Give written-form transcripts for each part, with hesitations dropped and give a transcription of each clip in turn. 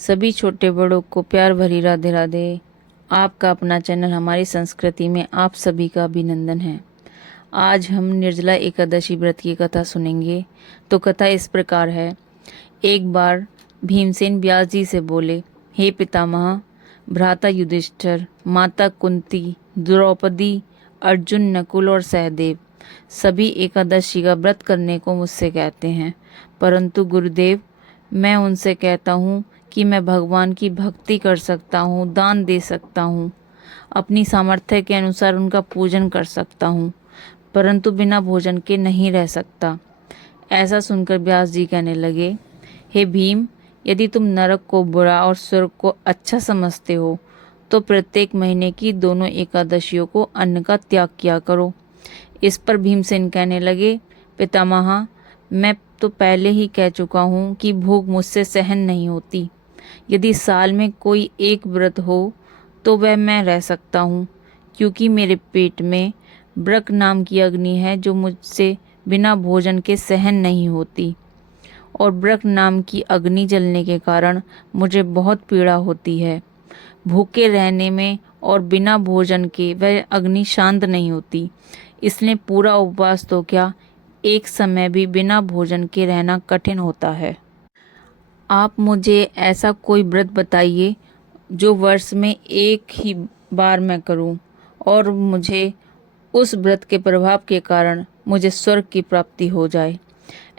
सभी छोटे बड़ों को प्यार भरी राधे राधे। आपका अपना चैनल हमारी संस्कृति में आप सभी का अभिनंदन है। आज हम निर्जला एकादशी व्रत की कथा सुनेंगे। तो कथा इस प्रकार है। एक बार भीमसेन व्यास जी से बोले, हे पितामह, भ्राता युधिष्ठिर, माता कुंती, द्रौपदी, अर्जुन, नकुल और सहदेव सभी एकादशी का व्रत करने को मुझसे कहते हैं, परंतु गुरुदेव, मैं उनसे कहता हूँ कि मैं भगवान की भक्ति कर सकता हूँ, दान दे सकता हूँ, अपनी सामर्थ्य के अनुसार उनका पूजन कर सकता हूँ, परंतु बिना भोजन के नहीं रह सकता। ऐसा सुनकर व्यास जी कहने लगे, हे भीम, यदि तुम नरक को बुरा और स्वर्ग को अच्छा समझते हो तो प्रत्येक महीने की दोनों एकादशियों को अन्न का त्याग किया करो। इस पर भीमसेन कहने लगे, पितामह, मैं तो पहले ही कह चुका हूँ कि भूख मुझसे सहन नहीं होती। यदि साल में कोई एक व्रत हो तो वह मैं रह सकता हूँ, क्योंकि मेरे पेट में ब्रक नाम की अग्नि है जो मुझसे बिना भोजन के सहन नहीं होती, और ब्रक नाम की अग्नि जलने के कारण मुझे बहुत पीड़ा होती है। भूखे रहने में और बिना भोजन के वह अग्नि शांत नहीं होती, इसलिए पूरा उपवास तो क्या, एक समय भी बिना भोजन के रहना कठिन होता है। आप मुझे ऐसा कोई व्रत बताइए जो वर्ष में एक ही बार मैं करूं और मुझे उस व्रत के प्रभाव के कारण मुझे स्वर्ग की प्राप्ति हो जाए।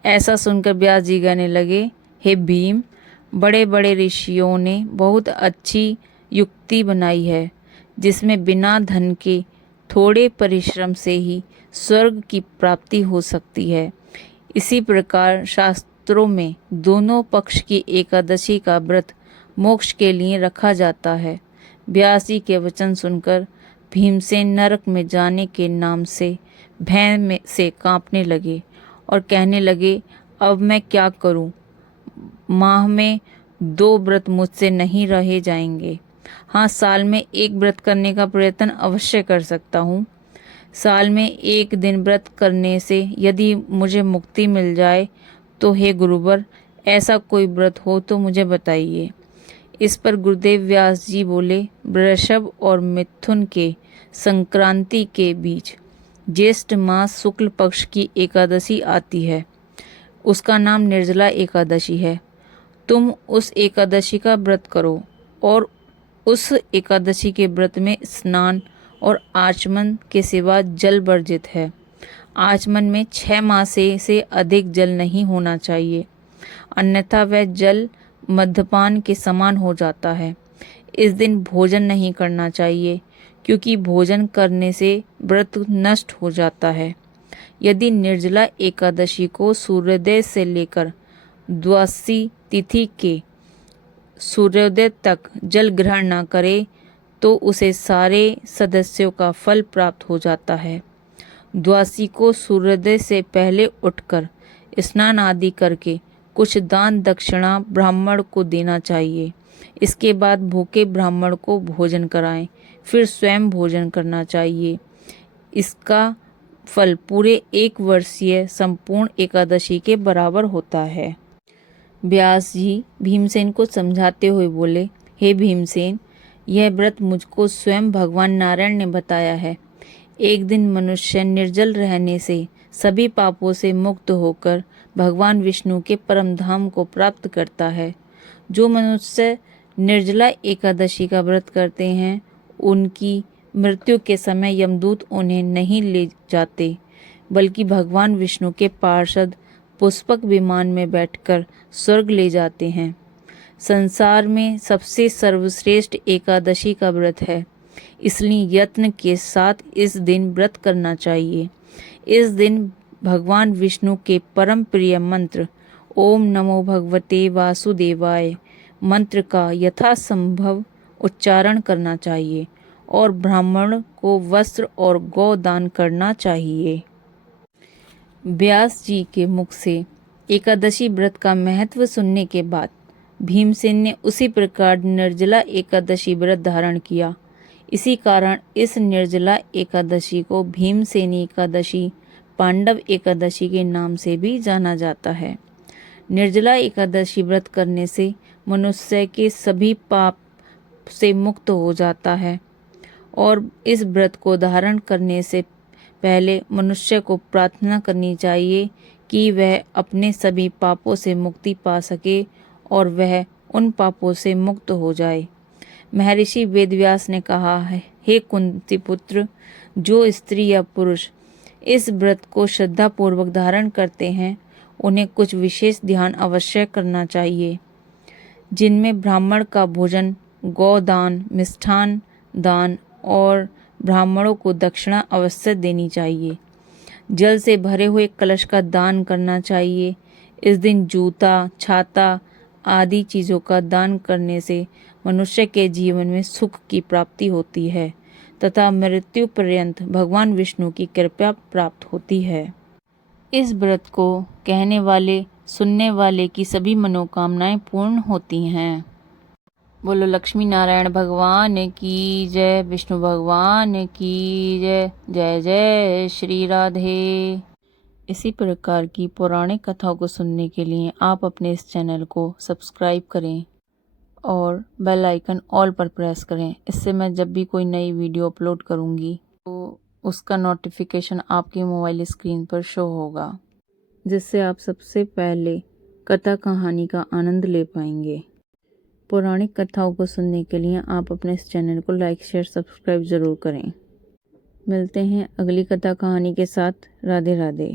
ऐसा सुनकर व्यास जी कहने लगे, हे भीम, बड़े बड़े ऋषियों ने बहुत अच्छी युक्ति बनाई है जिसमें बिना धन के थोड़े परिश्रम से ही स्वर्ग की प्राप्ति हो सकती है। इसी प्रकार शास्त्रों में दोनों पक्ष की एकादशी का व्रत मोक्ष के लिए रखा जाता है। व्यास जी के वचन सुनकर भीमसेन नरक में जाने के नाम से भय में से कांपने लगे और कहने लगे, अब मैं क्या करूं? माह में 2 व्रत मुझसे नहीं रहे जाएंगे। हाँ, साल में एक व्रत करने का प्रयत्न अवश्य कर सकता हूँ। साल में एक दिन व्रत करने से यदि मुझे मुक्ति मिल जाए तो हे गुरुवर, ऐसा कोई व्रत हो तो मुझे बताइए। इस पर गुरुदेव व्यास जी बोले, वृषभ और मिथुन के संक्रांति के बीच ज्येष्ठ मास शुक्ल पक्ष की एकादशी आती है, उसका नाम निर्जला एकादशी है। तुम उस एकादशी का व्रत करो, और उस एकादशी के व्रत में स्नान और आचमन के सिवा जल वर्जित है। आचमन में 6 मास से अधिक जल नहीं होना चाहिए, अन्यथा वह जल मद्यपान के समान हो जाता है। इस दिन भोजन नहीं करना चाहिए, क्योंकि भोजन करने से व्रत नष्ट हो जाता है। यदि निर्जला एकादशी को सूर्योदय से लेकर द्वादशी तिथि के सूर्योदय तक जल ग्रहण न करे तो उसे सारे सदस्यों का फल प्राप्त हो जाता है। द्वादशी को सूर्योदय से पहले उठकर स्नान आदि करके कुछ दान दक्षिणा ब्राह्मण को देना चाहिए। इसके बाद भूखे ब्राह्मण को भोजन कराएं, फिर स्वयं भोजन करना चाहिए। इसका फल पूरे 1 वर्षीय संपूर्ण एकादशी के बराबर होता है। व्यास जी भीमसेन को समझाते हुए बोले, हे भीमसेन, यह व्रत मुझको स्वयं भगवान नारायण ने बताया है। एक दिन मनुष्य निर्जल रहने से सभी पापों से मुक्त होकर भगवान विष्णु के परम धाम को प्राप्त करता है। जो मनुष्य निर्जला एकादशी का व्रत करते हैं, उनकी मृत्यु के समय यमदूत उन्हें नहीं ले जाते, बल्कि भगवान विष्णु के पार्षद पुष्पक विमान में बैठकर स्वर्ग ले जाते हैं। संसार में सबसे सर्वश्रेष्ठ एकादशी का व्रत है, इसलिए यत्न के साथ इस दिन व्रत करना चाहिए। इस दिन भगवान विष्णु के परम प्रिय मंत्र ओम नमो भगवते वासुदेवाय मंत्र का यथासंभव उच्चारण करना चाहिए और ब्राह्मण को वस्त्र और गौ दान करना चाहिए। व्यास जी के मुख से एकादशी व्रत का महत्व सुनने के बाद भीमसेन ने उसी प्रकार निर्जला एकादशी व्रत धारण किया। इसी कारण इस निर्जला एकादशी को भीमसेनी एकादशी, पांडव एकादशी के नाम से भी जाना जाता है। निर्जला एकादशी व्रत करने से मनुष्य के सभी पाप से मुक्त हो जाता है। और इस व्रत को धारण करने से पहले मनुष्य को प्रार्थना करनी चाहिए कि वह अपने सभी पापों से मुक्ति पा सके और वह उन पापों से मुक्त हो जाए। महर्षि वेदव्यास ने कहा है, हे कुंती पुत्र, जो स्त्री या पुरुष इस व्रत को श्रद्धा पूर्वक धारण करते हैं उन्हें कुछ विशेष ध्यान अवश्य करना चाहिए, जिनमें ब्राह्मण का भोजन, गौदान, मिष्ठान दान और ब्राह्मणों को दक्षिणा अवश्य देनी चाहिए। जल से भरे हुए कलश का दान करना चाहिए। इस दिन जूता, छाता आदि चीज़ों का दान करने से मनुष्य के जीवन में सुख की प्राप्ति होती है तथा मृत्यु पर्यंत भगवान विष्णु की कृपा प्राप्त होती है। इस व्रत को कहने वाले, सुनने वाले की सभी मनोकामनाएं पूर्ण होती हैं। बोलो लक्ष्मी नारायण भगवान की जय, विष्णु भगवान की जय। जय जय श्री राधे। इसी प्रकार की पौराणिक कथाओं को सुनने के लिए आप अपने इस चैनल को सब्सक्राइब करें और बेल आइकन ऑल पर प्रेस करें। इससे मैं जब भी कोई नई वीडियो अपलोड करूंगी तो उसका नोटिफिकेशन आपकी मोबाइल स्क्रीन पर शो होगा, जिससे आप सबसे पहले कथा कहानी का आनंद ले पाएंगे। पौराणिक कथाओं को सुनने के लिए आप अपने इस चैनल को लाइक, शेयर, सब्सक्राइब ज़रूर करें। मिलते हैं अगली कथा कहानी के साथ। राधे राधे।